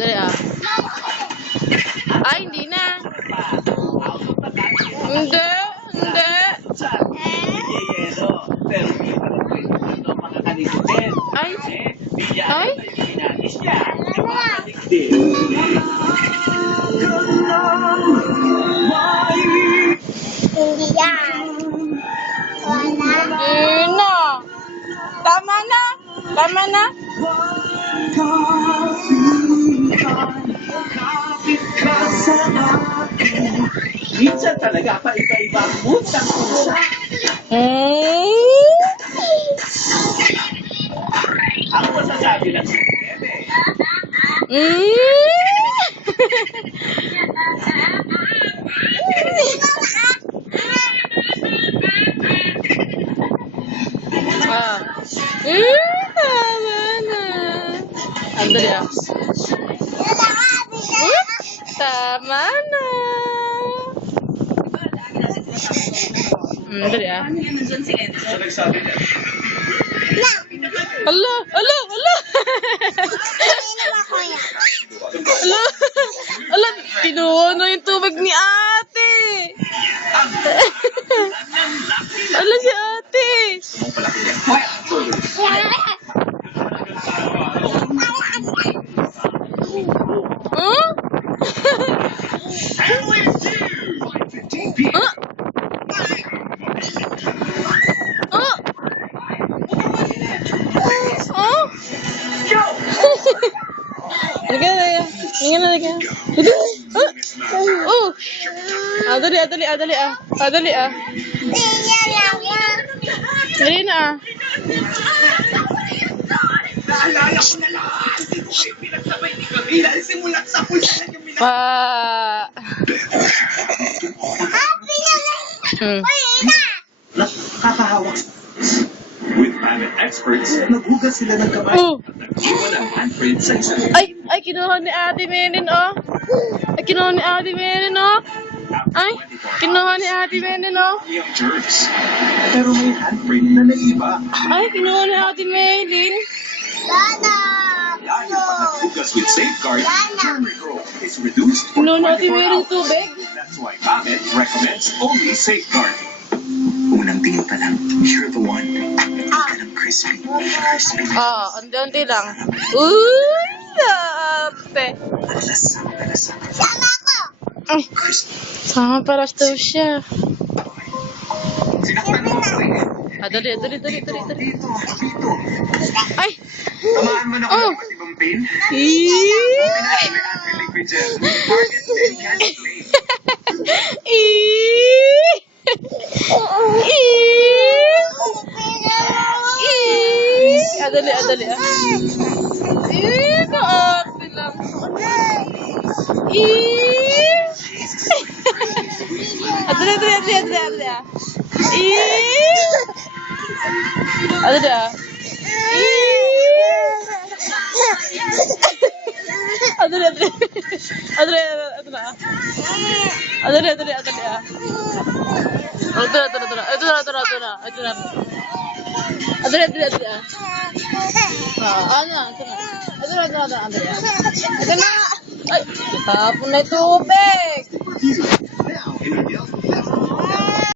dali ah. Ay, hindi na. Hindi, hindi. Ay, ay. Hindi yan. Wala. Hindi na. Tama na. Tama na. Minsan talaga pa iba-iba ang mood ng pusa. Ang masasabi ng sisteme. Ah. Tama na. Andali ah. Tama na. Dali ah. So nagsabi niya. Ala, ala, ala. Ala, ala, kinuha na yung tubig ni ate. Ala si ate. Huh? Huh? Oh! Oh! Halika. Oh! Dali ah. Dali na ah. Alala ko na lahat. Ito ay pinagsabay ni Camila. Simulat sa pulsa ng Pa. Nakakahawak. With Mammoth experts, naghugas sila ng kamay Oh. at nag-iwan ng handprint sa isang Ay, kinuha ni Ate Menin, oh. Ay, kinuha ni Ate Menin, oh. Ay, kinuha ni Ate Menin, oh. germs. Pero may handprint na naiba. Ay, kinuha ni Ate Menin. Lana. Lalo pag naghugas with Safeguard, germ growth is reduced for Kinuha ni Ate 24 Menin hours. tubig. That's why Mammoth recommends only Safeguard. Unang tingin pa lang, you're the one. Hindi ka lang crispy. Crispy. Unti-unti lang. Uy, ate. Lasang na lasang. Sama ko. Ay, Crispy. sama para daw siya. Sinaktan mo ako eh. Dali. Dito. Ay! Tamaan mo na ako Oh. ng iba't ibang pain. Eee! Pinahal may anti-liquid gel. Target din, can't play. Eee! Dali ah. Kaarte lang. Dali ah. Dali ah. Ay, tapon na yung tubig. Now, in a